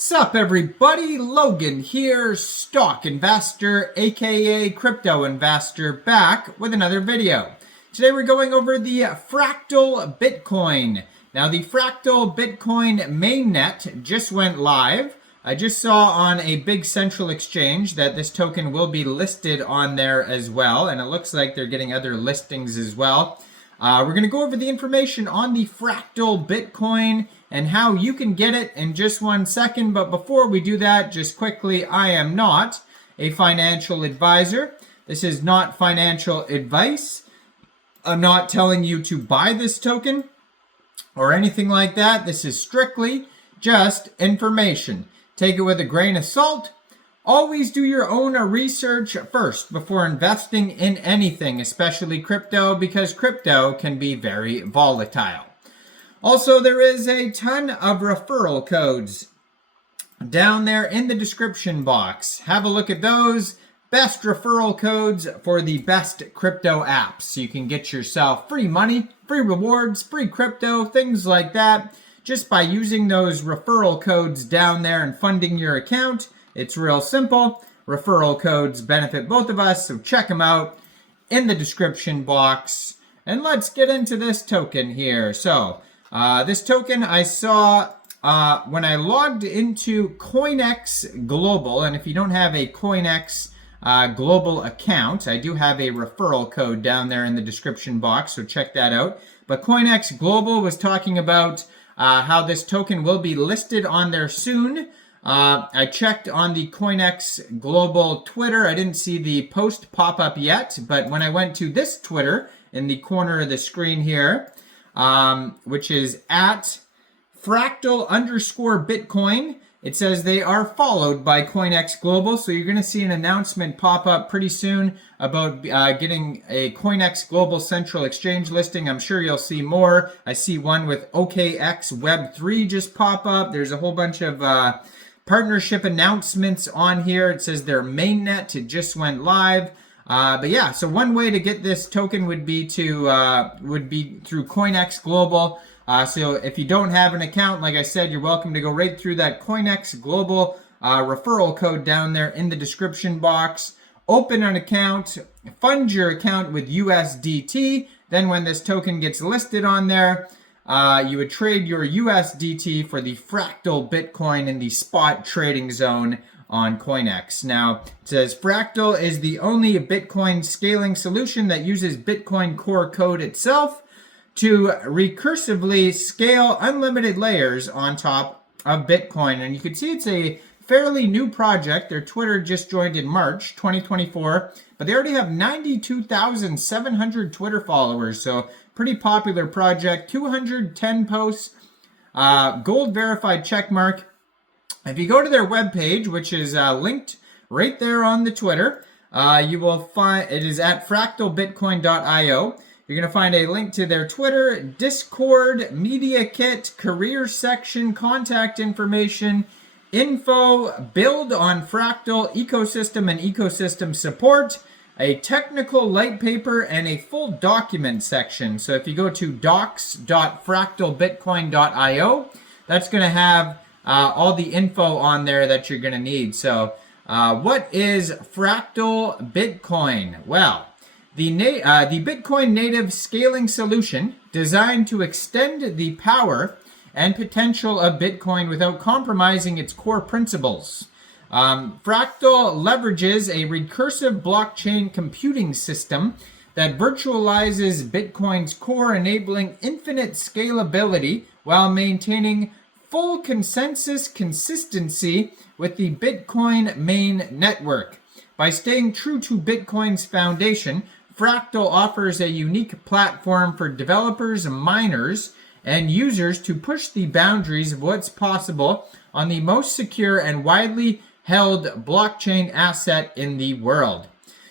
Sup everybody, Logan here, stock investor aka crypto investor, back with another video. Today we're going over the Fractal Bitcoin. Now the Fractal Bitcoin mainnet just went live. I just saw on a big central exchange that this token will be listed on there as well, and it looks like they're getting other listings as well. We're going to go over the information on the Fractal Bitcoin and how you can get it in just 1 second. But before we do that, just quickly, I am not a financial advisor. This is not financial advice. I'm not telling you to buy this token or anything like that. This is strictly just information. Take it with a grain of salt. Always do your own research first before investing in anything, especially crypto, because crypto can be very volatile. Also, there is a ton of referral codes down there in the description box. Have a look at those. Best referral codes for the best crypto apps. So you can get yourself free money, free rewards, free crypto, things like that, just by using those referral codes down there and funding your account. It's real simple. Referral codes benefit both of us, so check them out in the description box. And let's get into this token here. So, this token I saw when I logged into Coinex Global, and if you don't have a Coinex Global account, I do have a referral code down there in the description box, so check that out. But Coinex Global was talking about how this token will be listed on there soon. I checked on the Coinex Global Twitter. I didn't see the post pop up yet, but when I went to this Twitter in the corner of the screen here, which is at Fractal_Bitcoin, it says they are followed by Coinex Global. So you're going to see an announcement pop up pretty soon about getting a Coinex Global Central Exchange listing. I'm sure you'll see more. I see one with OKX Web3 just pop up. There's a whole bunch of partnership announcements on here. It says their mainnet, it just went live. But yeah, so one way to get this token would be through Coinex Global. So if you don't have an account, like I said, you're welcome to go right through that Coinex Global referral code down there in the description box. Open an account, fund your account with USDT. Then when this token gets listed on there, you would trade your USDT for the Fractal Bitcoin in the spot trading zone on Coinex. Now, it says Fractal is the only Bitcoin scaling solution that uses Bitcoin Core code itself to recursively scale unlimited layers on top of Bitcoin. And you can see it's a fairly new project. Their Twitter just joined in March 2024, but they already have 92,700 Twitter followers. So pretty popular project, 210 posts, gold verified checkmark. If you go to their webpage, which is linked right there on the Twitter, you will find it is at fractalbitcoin.io. You're going to find a link to their Twitter, Discord, Media Kit, career section, contact information, info, build on Fractal, ecosystem and ecosystem support, a technical light paper, and a full document section. So if you go to docs.fractalbitcoin.io, that's going to have all the info on there that you're going to need. So what is Fractal Bitcoin? Well, the Bitcoin native scaling solution designed to extend the power and potential of Bitcoin without compromising its core principles. Fractal leverages a recursive blockchain computing system that virtualizes Bitcoin's core, enabling infinite scalability while maintaining full consensus consistency with the Bitcoin main network. By staying true to Bitcoin's foundation, Fractal offers a unique platform for developers, miners, and users to push the boundaries of what's possible on the most secure and widely held blockchain asset in the world.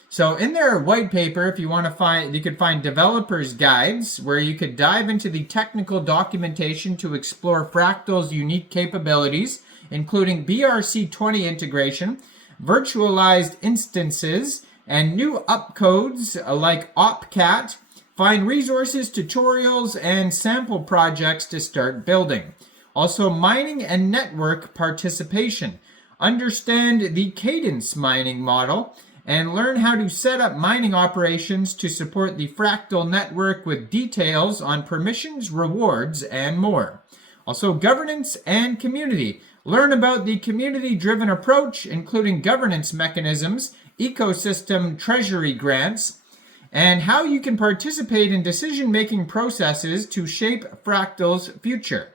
So in their white paper, if you want to find, you could find developers guides where you could dive into the technical documentation to explore Fractal's unique capabilities, including BRC-20 integration, virtualized instances, and new opcodes like OpCat. Find resources, tutorials, and sample projects to start building. Also, mining and network participation. Understand the cadence mining model and learn how to set up mining operations to support the Fractal network with details on permissions, rewards, and more. Also, governance and community. Learn about the community-driven approach, including governance mechanisms, ecosystem treasury grants, and how you can participate in decision-making processes to shape Fractal's future.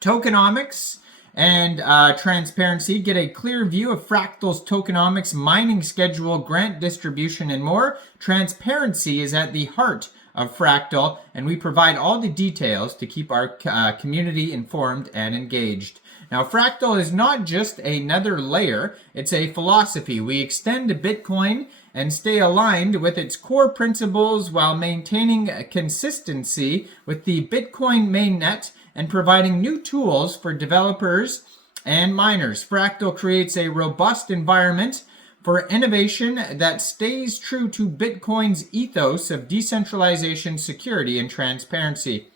Tokenomics and transparency. Get a clear view of Fractal's tokenomics, mining schedule, grant distribution, and more. Transparency is at the heart of Fractal, and we provide all the details to keep our community informed and engaged. Now, Fractal is not just another layer, it's a philosophy. We extend Bitcoin and stay aligned with its core principles while maintaining consistency with the Bitcoin mainnet and providing new tools for developers and miners. Fractal creates a robust environment for innovation that stays true to Bitcoin's ethos of decentralization, security, and transparency.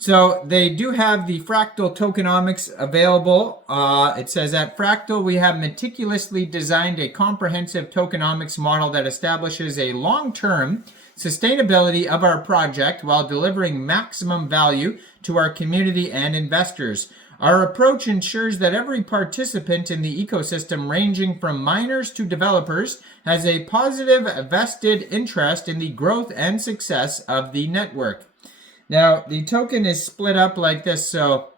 So they do have the Fractal tokenomics available. It says at Fractal, we have meticulously designed a comprehensive tokenomics model that establishes a long-term sustainability of our project while delivering maximum value to our community and investors. Our approach ensures that every participant in the ecosystem, ranging from miners to developers, has a positive vested interest in the growth and success of the network. Now, the token is split up like this. So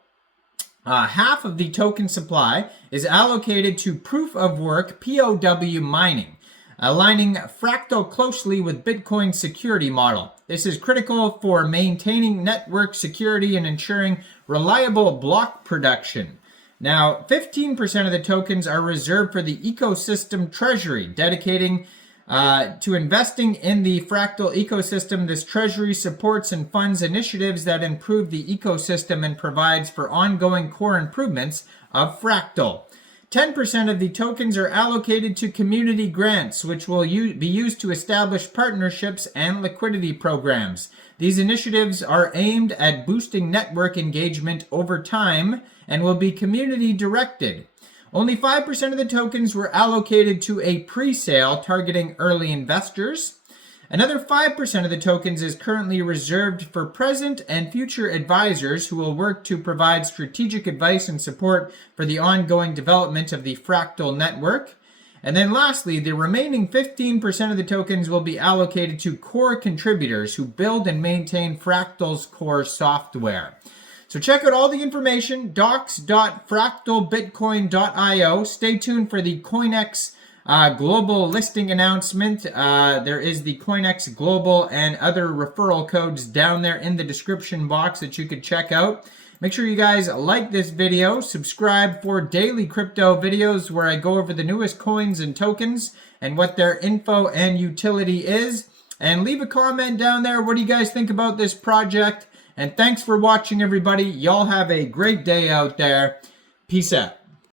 half of the token supply is allocated to proof of work POW mining, aligning Fractal closely with Bitcoin's security model. This is critical for maintaining network security and ensuring reliable block production. Now, 15% of the tokens are reserved for the ecosystem treasury, dedicating to investing in the Fractal ecosystem. This treasury supports and funds initiatives that improve the ecosystem and provides for ongoing core improvements of Fractal. 10% of the tokens are allocated to community grants, which will be used to establish partnerships and liquidity programs. These initiatives are aimed at boosting network engagement over time and will be community directed. Only 5% of the tokens were allocated to a pre-sale targeting early investors. Another 5% of the tokens is currently reserved for present and future advisors who will work to provide strategic advice and support for the ongoing development of the Fractal network. And then lastly, the remaining 15% of the tokens will be allocated to core contributors who build and maintain Fractal's core software. So check out all the information, docs.fractalbitcoin.io. Stay tuned for the Coinex global listing announcement. There is the Coinex global and other referral codes down there in the description box that you could check out. Make sure you guys like this video, subscribe for daily crypto videos where I go over the newest coins and tokens and what their info and utility is. And leave a comment down there. What do you guys think about this project? And thanks for watching, everybody. Y'all have a great day out there. Peace out.